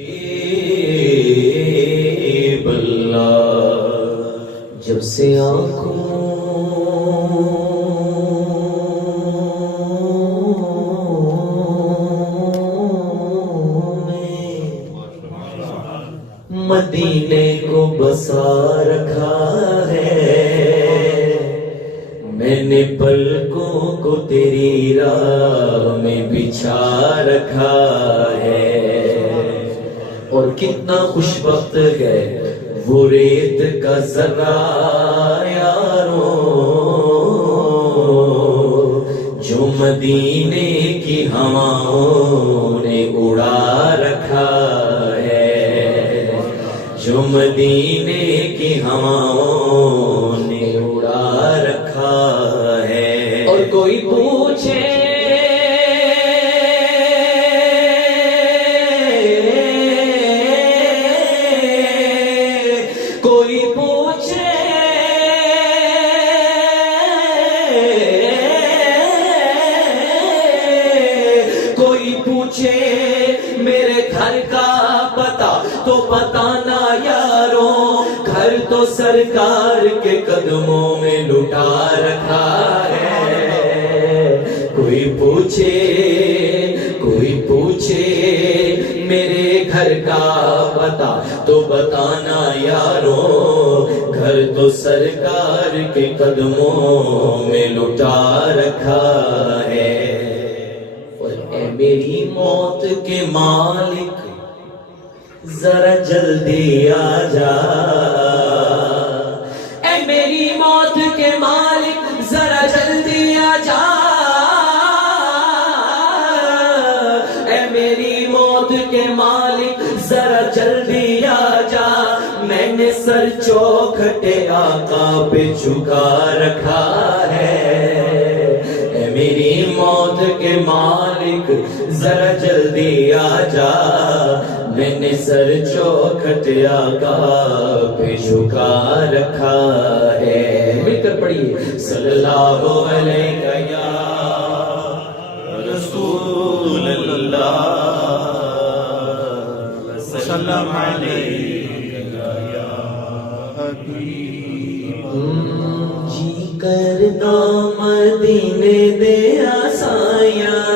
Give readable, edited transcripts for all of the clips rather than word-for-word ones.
حبیب اللہ جب سے آنکھوں میں مدینے کو بسا رکھا ہے، میں نے پلکوں کو تیری راہ میں بچھا رکھا ہے۔ اور کتنا خوش وقت ہے وہ ریت کا ذرہ یارو جو مدینے کی ہواؤں نے اڑا رکھا ہے، جو مدینے کی ہواؤں نے اڑا رکھا ہے۔ اور کوئی پوچھے میرے گھر کا پتہ تو بتانا یارو، گھر تو سرکار کے قدموں میں لٹا رکھا ہے۔ کوئی پوچھے میرے گھر کا پتہ تو بتانا یارو، گھر تو سرکار کے قدموں میں لٹا رکھا ہے۔ میری موت کے مالک ذرا جلدی آ جا، اے میری موت کے مالک ذرا جلدی آ جا، اے میری موت کے مالک ذرا جلدی آ جا، میں نے سر چوکھٹے آقا پہ جھکا رکھا ہے۔ میری موت کے مالک ذرا جلدی آ جا، میں نے سر چوکھٹے آقا پہ جھکا رکھا ہے۔ مل کر پڑھیے صلی اللہ علیہ یا رسول اللہ، سلام علیکہ یا حبیب اللہ۔ جی کرتا مدینے دے آسائیاں،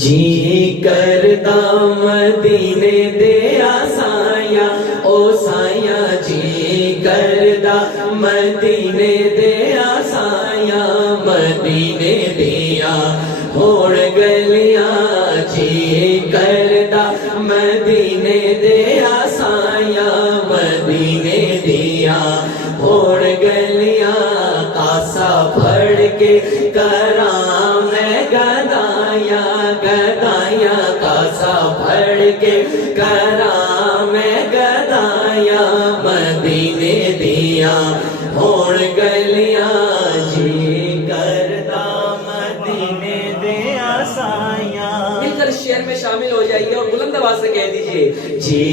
جی کرتا مدینے دے آسائیاں، او سائیاں جی کرتا مدینے دے آسائیاں، مدینے دیا ہوڑ گلیاں، جی کرتا مدینے دے آسائیاں، مدینے دیا ہوڑ گلیاں، کاسا پھڑ کے کراں میں گدائیاں، گدائیاں کاسا پھڑ کے کراں میں گدائیاں، مدینے دیا ہوڑ گلیاں، جی کرتا مدینے دے آسائیاں۔ مل کر شعر میں شامل ہو جائیے اور بلند آواز سے کہہ دیجئے جی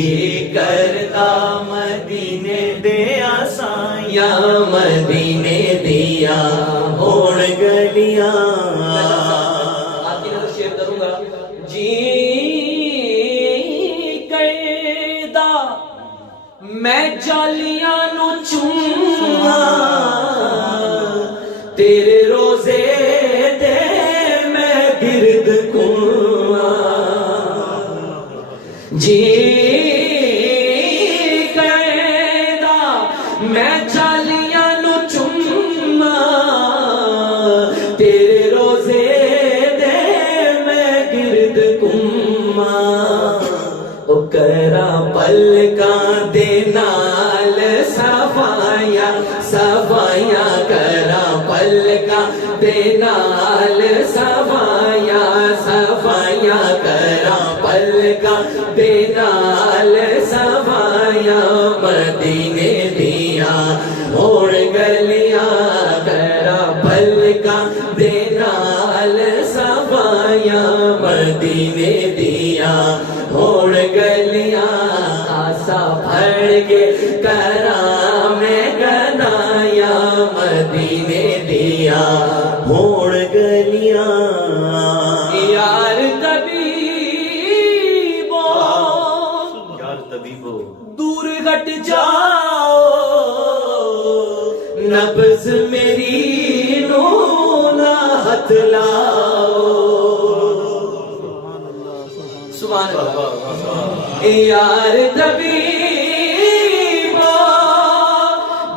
کرتا مدینے دے آسائیاں، مدینے دیا ہوڑ گلیاں۔ آپ کی نظر شعر کروں گا، جی کردا میں جالیاں نو چوماں، تیرے روزے دے میں گرد گھوماں، جی کردا میں جالیاں نو چوماں، تیرے روزے دے میں گرد گھوماں، او کراں پلکاں دے نال صفائیاں، صفائیاں کراں پلکاں دے نال صفائیاں، صفائیاں کراں پلکاں دے نال صفائیاں، مدینے دیا ہوڑ گلیاں، کراں پلکاں دے نال صفائیاں، مدینے دیا ہوڑ گلیاں، آسا پھڑ کے کراں میں گدائیاں، مدینے دیا ہوڑ گلیاں۔ یار کبھی نبض میری نونا ہتھ لاؤ. سبحان اللہ. یار طبیبا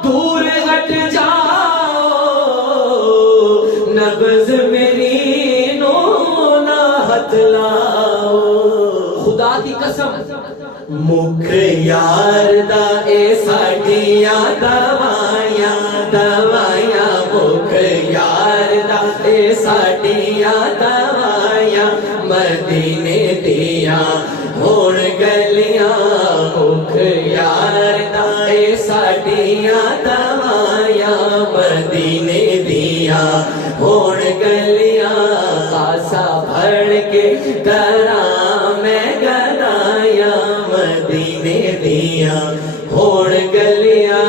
دور ہٹ جاؤ, نبض میری نونا ہتھ لاؤ. خدا دی قسم مکھ یار دا اے ساڈیاں دوائیاں دوائیاں, مکھ یار دا اے ساڈیاں دوائیاں, مدینے دیاں ہون گلیاں. مکھ یار دا اے ساڈیاں دوائیاں, مدینے دیاں ہون گلیاں. خاصا بھڑ کے کراں میں گدائیاں, مدینے دیاں ہون گلیاں.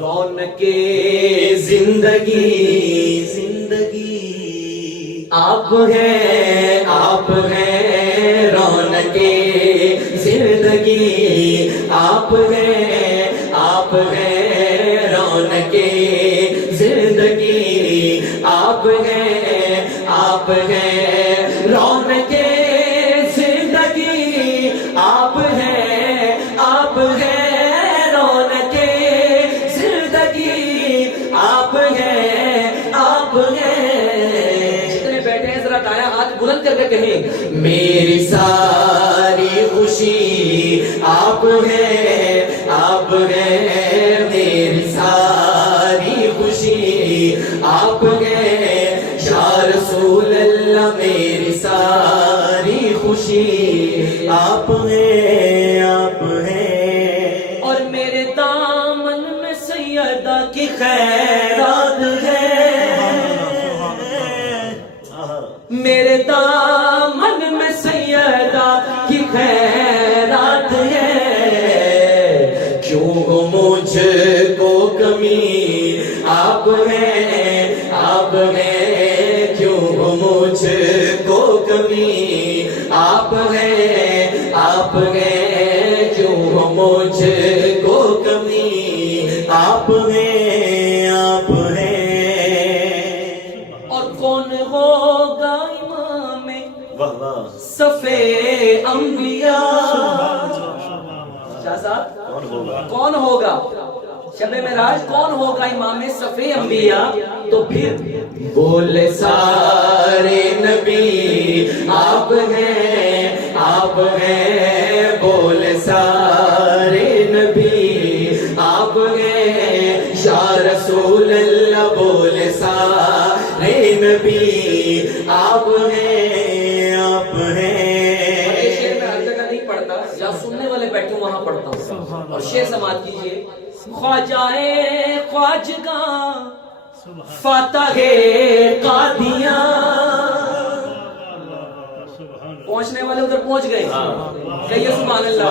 رونق زندگی زندگی آپ ہیں رونق زندگی آپ ہیں رونق زندگی آپ ہیں رونق زندگی آپ ہیں رونق زندگی آپ ہیں. جتنے بیٹھے ہیں ذرا دایاں ہاتھ بلند کر کے کہیں میری ساری خوشی آپ ہیں میری ساری خوشی آپ ہیں یا رسول اللہ. میری ساری خوشی آپ ہیں اور میرے دامن میں سیدہ کی خیرات ہے, میرے دامن میں سیدہ کی خیرات ہے. کیوں مجھ کو کمی آپ ہیں کیوں مجھ کو کمی آپ ہیں کیوں مجھ کو کمی آپ ہیں. اور کون ہوگا امام صفے انبیاء؟ شاہ صاحب کون ہوگا شب معراج, کون ہوگا امام صفے انبیاء؟ تو پھر بولے سارے نبی آپ ہیں بولے سارے نبی آپ ہیں یا رسول اللہ. بولے سارے نبی آپ ہیں شعر میں ہر جگہ نہیں پڑھتا, جہاں سننے والے بیٹھے وہاں پڑھتا ہوں. اور شعر سماعت کیجئے. خواجہ خواجگاں فاتح قادیاں, پہنچنے والے ادھر پہنچ گئے, کہیے سبحان اللہ.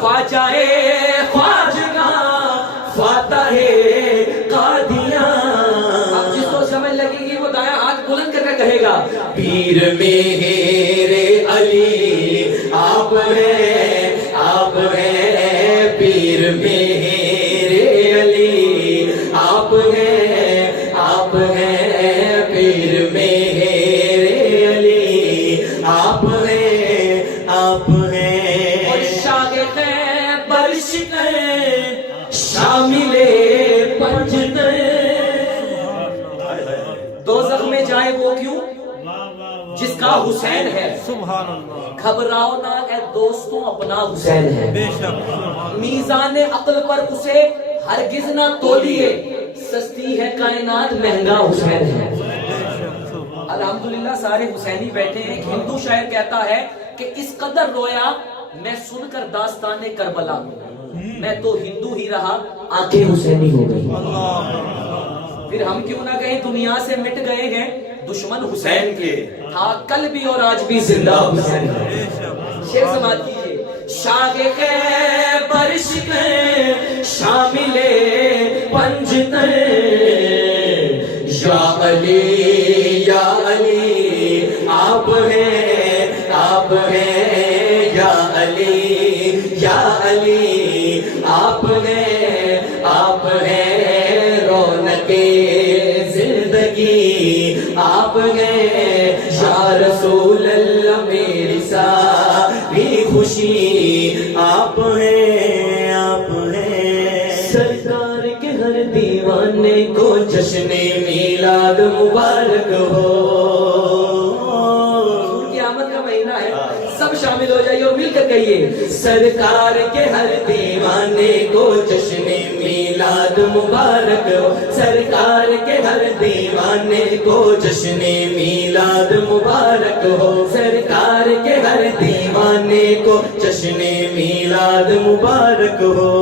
خواجہ خواجگاں فاتح قادیاں. اب جس کو سمجھ لگے گی وہ دایاں ہاتھ بلند کر کے کہے گا پیر میرے علی آپ ہیں پیر میرے علی آپ ہیں پیر میرے علی آپ ہیں اور شاگرد برشتے شامل پنجتے. دوزخ میں جائے وہ کیوں جس کا حسین ہے. گھبراؤ نہ اے دوستوں, اپنا حسین ہے. میزان عقل پر اسے ہرگز نہ تولیے, سستی ہے کائنات مہنگا حسین ہے. الحمدللہ سارے حسینی بیٹھے ہیں. ایک ہندو شاعر کہتا ہے کہ اس قدر رویا میں سن کر داستان کربلا, میں تو ہندو ہی رہا آنکھیں حسینی ہو گئی. پھر ہم کیوں نہ کہیں دنیا سے مٹ گئے ہیں دشمن حسین کے, تھا کل بھی اور آج بھی زندہ حسین ہے. شعر سماعت کیجئے. شاگرد برشق شامل پنجتن یا علی آپ ہیں ہیں یا رسول اللہ میری ساری خوشی آپ ہیں آپ ہیں سرکار کے ہر دیوانے کو جشن میلاد مبارک ہو قیامت کا مہینہ ہے سب شامل ہو جائیے اور مل کر کہیے سرکار کے ہر دیوانے کو جشن میلاد مبارک ہو سرکار کے ہر دیوانے کو جشن میلاد مبارک ہو سرکار کے ہر دیوانے کو جشن میلاد مبارک ہو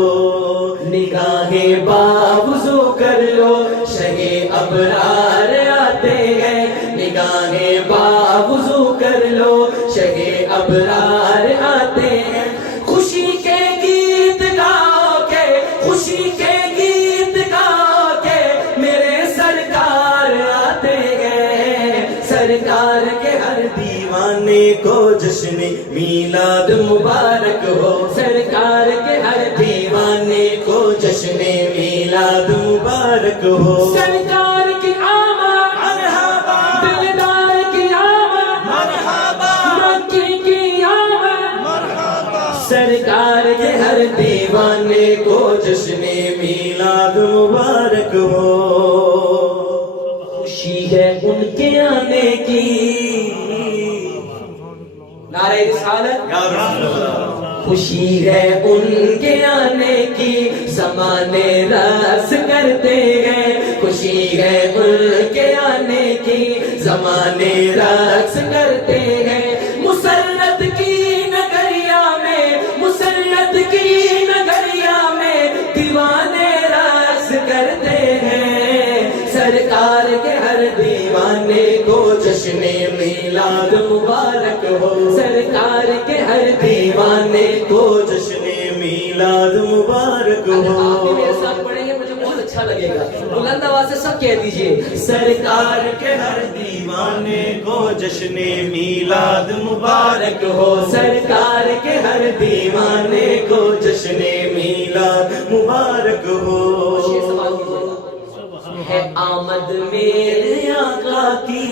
نگاہیں باوضو کر لو شہ ابرار آتے ہیں نگاہیں باوضو کر لو شہ ابرار آتے ہیں خوشی کے گیت گاؤ کے خوشی کے گیت گاؤ کے میرے سرکار آتے ہیں سرکار کے ہر دیوانے کو جشن میلاد مبارک ہو سرکار کے ہر دیوانے کو جشن میلاد مبارک ہو سرکار کی آمد مرحبا دلدار کی آمد مرحبا مکی کی آمد مرحبا سرکار کے ہر دیوانے کو جشن میلاد مبارک ہو خوشی ہے ان کے آنے کی نعرہ رسالت یا رسول اللہ خوشی ہے ان کے آنے کی زمانے رقص کرتے ہیں خوشی ہے ان کے آنے کی زمانے رقص کرتے ہیں مسرت کی نگریا میں مسرت کی نگریا میں دیوانے رقص کرتے ہیں سرکار کے ہر دیوانے کو جشن میلاد مبارک ہو سرکار کے ہر دیوانے کو جشن میلاد مبارک ہو آپ میرے ساتھ پڑھیں گے مجھے بہت اچھا لگے گا بلند آواز سے سب کہہ دیجئے سرکار کے ہر دیوانے کو جشن میلاد مبارک ہو سرکار کے ہر دیوانے کو جشن میلاد مبارک ہو ہے آمد میرے آقا کی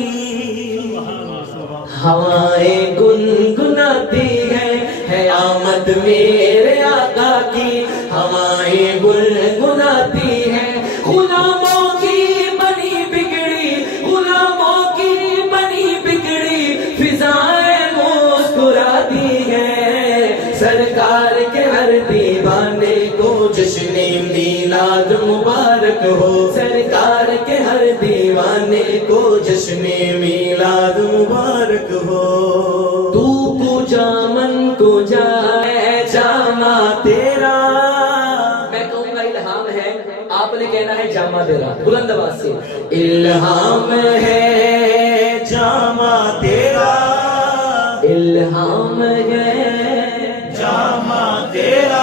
ہوائیں گنگناتی ہے آمد میرے آقا کی ہوائیں گنگناتی ہے غلاموں کی بنی بگڑی غلاموں کی بنی بگڑی فضائیں مسکراتی ہے سرکار کے ہر دیوانے کو جشن میلاد مبارک ہو سرکار کے ہر دیوانے کو جشن میلاد مبارک ہو تو کو جامن کو جائے جامع تیرا میں کہوں گا الہام ہے آپ نے کہنا ہے جامع تیرا بلند آواز سے الہام ہے جامع تیرا الہام ہے جامع تیرا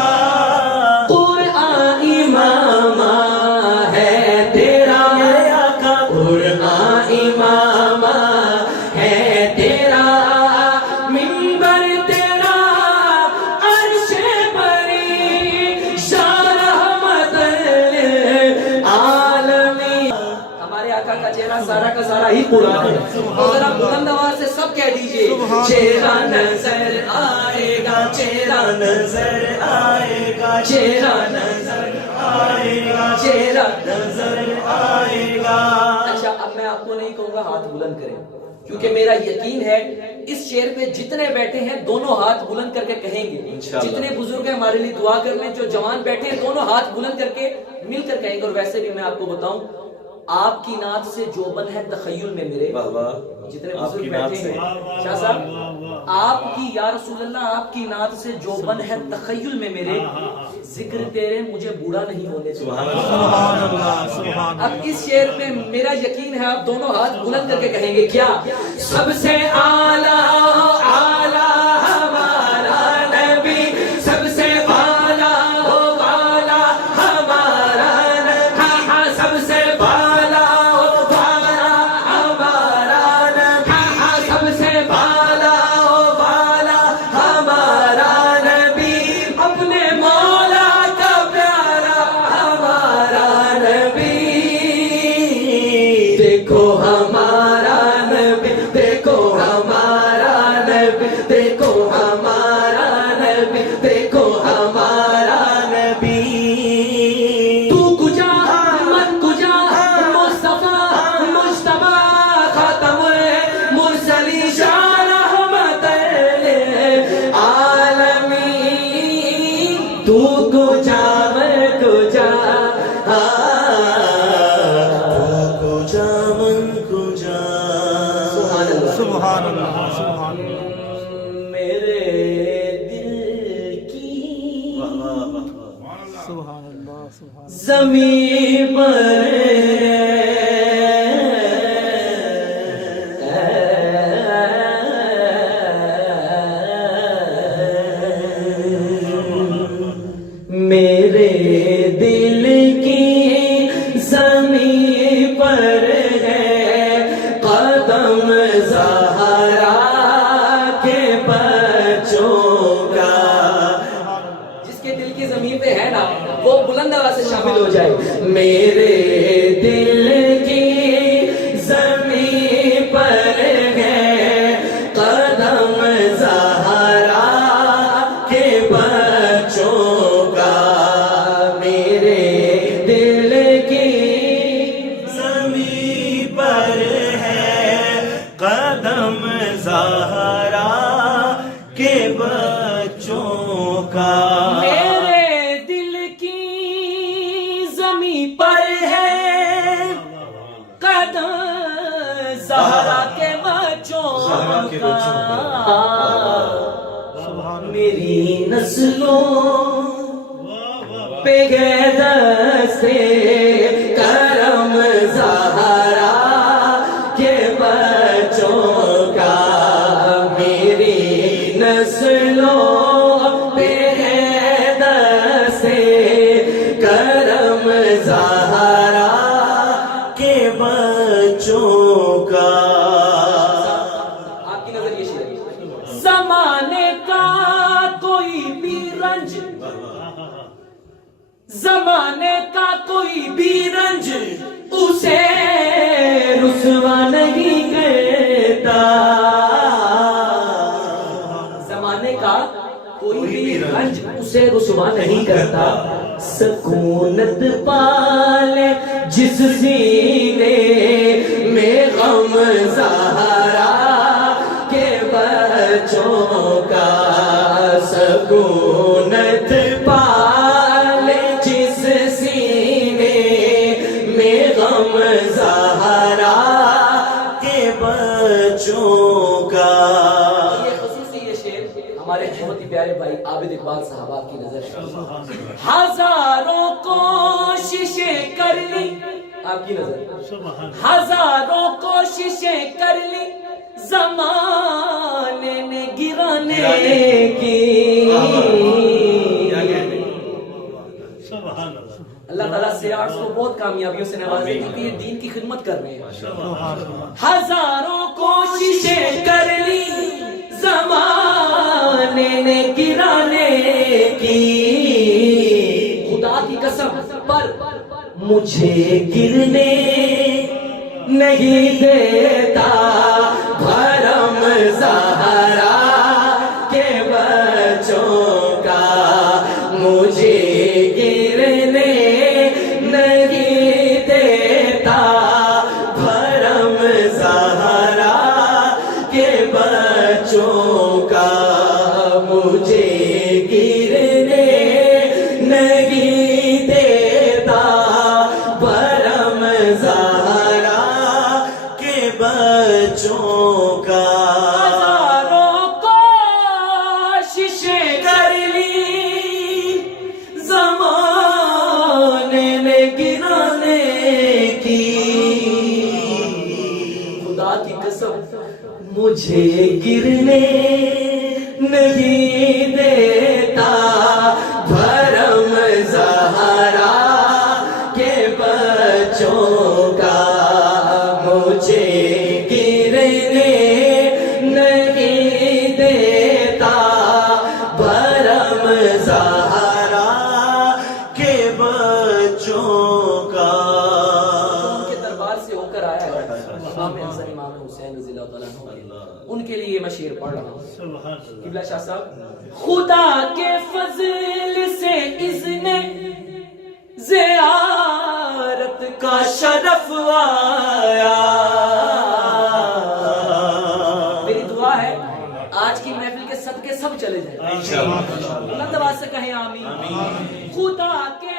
سارا کا سارا ہی قرآن ہے ذرا بلند آواز سے سب کہہ دیجئے چہرہ نظر آئے گا چہرہ نظر آئے گا چہرہ نظر آئے گا چہرہ نظر آئے گا اچھا اب میں آپ کو نہیں کہوں گا ہاتھ بلند کریں کیونکہ میرا یقین ہے اس شعر پہ جتنے بیٹھے ہیں دونوں ہاتھ بلند کر کے کہیں گے جتنے بزرگ ہیں ہمارے لیے دعا کر لیں جو جوان بیٹھے ہیں دونوں ہاتھ بلند کر کے مل کر کہیں گے اور ویسے بھی میں آپ کو بتاؤں آپ کی نعت سے جو بن ہے تخیل میں میرے جتنے بزرگ بیٹھے ہیں شاہ صاحب آپ کی یا رسول اللہ آپ کی نعت سے جو بن ہے تخیل میں میرے ذکر تیرے مجھے بوڑھا نہیں ہونے سے اب اس شعر پہ میرا یقین ہے آپ دونوں ہاتھ بلند کر کے کہیں گے کیا سب سے اعلیٰ اعلیٰ ہمارا نبی سب سے ہمارا زمین پر میرے دل کی زمین پر ہے قدم زہرا کے بچوں کا. جس کے دل کی زمین پہ ہے نا وہ بلند آواز سے شامل ہو جائے. میرے دل کی زمین پر ہے قدم زہرا کے بچوں کا. میرے دل کی زمین پر ہے قدم زہرا کے بچوں کا. میرے دل کی زمین پر ہے قدم زہرا کے بچوں کا. میری نسلوں پہ گئے دستے کرم زہرا کے بچوں کا. میری نسلوں پہ گئے دستے کرم زہرا کے بچوں کا. آپ کی نظر یہ شیر زمانے کا کوئی بھی رنج زمانے کا کوئی بھی رنج اسے رسوا نہیں کرتا. زمانے کا کوئی بھی رنج اسے رسوا نہیں کرتا. سکونت پالے جس سینے میں غم زہرا کے بچوں کا. سکونت پالے جس سینے میں غم زہرا کے بچوں کا. یہ خصوصی یہ شعر ہمارے بہت ہی پیارے بھائی عابد اقبال صاحب آپ کی نظر ہے. ہزاروں کوششیں کر لی آپ کی نظر ہزاروں کوششیں کر لی زمانے نے گرانے کی. اللہ تعالیٰ سیاحت کو بہت کامیابیوں سے نوازے کیونکہ یہ دین کی خدمت کر رہے ہیں. ہزاروں کوششیں کر لی زمانے نے گرانے کی. خدا کی قسم پر مجھے گرنے نہیں دیتا بھرم زہرا کے بچوں کا. مجھے گرنے نہیں دیتا بھرم زہرا کے بچوں کا. مجھے گرنے نہیں دیتا بھرم زہرا کے بچوں کا. ہزاروں کوششیں کر لی زمانے نے گرانے کی. خدا کی قسم مجھے گرنے نہیں دیتا بھرم زہرا کے بچوں کا. مجھے گرنے نہیں دیتا بھرم زہرا کے بچوں کا. ان کے دربار سے ہو کر آیا ہے امام حسن امام حسین رضی اللہ تعالیٰ عنہ. ان کے لیے میں شعر پڑھ رہا ہوں. قبلہ شاہ صاحب خدا کے فضل سے اذن زیارت کا شرف آیا. میری دعا ہے آج کی محفل کے صدقے سب چلے جائیں. اللہ تبارک سے کہیں آمین. خدا کے